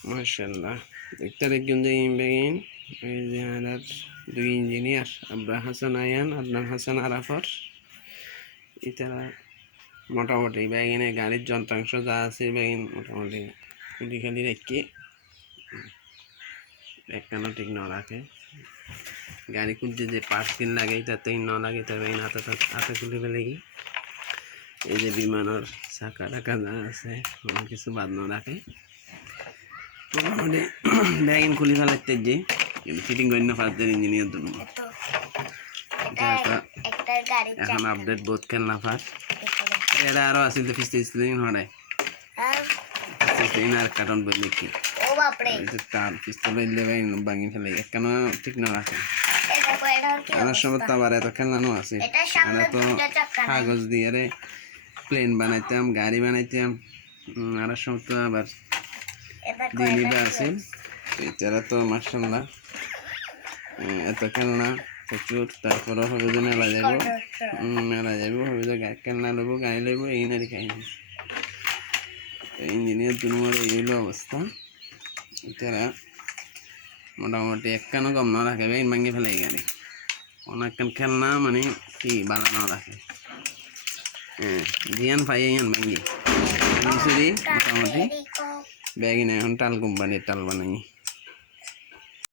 মাশাআল্লাহ দেখতে দেখুন যে ইঞ্জিন এই যে আর দুই ইঞ্জিনিয়ার আব্রা হাসান আয়ান আদনান হাসান আরাফার এটারা মোটামুটি ব্যাগিনে গাড়ির যন্ত্রাংশ যা আছে ব্যাগিন মোটামুটি খুলি খালি রেখে একখানা ঠিক ন রাখে গাড়ি খুলতে যে পার্টস কিন লাগে তাতে ন লাগে তবে হাতে হাতে খুলে ফেলে কি এই যে বিমানের চাকা টাকা যা আছে অনেক কিছু বাদ ন রাখে মোটামুটি ব্যাগিন খুলি ফেলাতে যে ফিটিং করি না ফার্স্টের ইঞ্জিনিয়ার জন্য এখন আপডেট বোধ খেলনা ফার এরা আরো আছে তো ফিস্তে স্লিং হড়ায় আর কার্টন বই লিখি তার ফিস্তে বইলে ভাঙি ফেলে কেন ঠিক না রাখে আমার সময় তো আবার এত খেলনানো আছে আর তো কাগজ দিয়ে রে প্লেন বানাইতাম গাড়ি বানাইতাম আর সময় তো আবার দিনিবা আছে এছাড়া তো মাশাআল্লাহ এত খেলনা প্রচুর তারপরে হবে যে মেলা যাব হবে যে খেলনা লব গাড়ি লব এই নারী খাইনি ইঞ্জিনিয়ার দুনিয়ার এই হলো অবস্থা এছাড়া মোটামুটি একখানো কম না রাখে বেইন ভাঙি ফেলে গাড়ি অনেকখান খেলনা মানে কি বানানো রাখে জিয়ান ফাইয়ান ভাঙি মোটামুটি ব্যাগিনে এখন টাল কোম্পানির টাল বানাই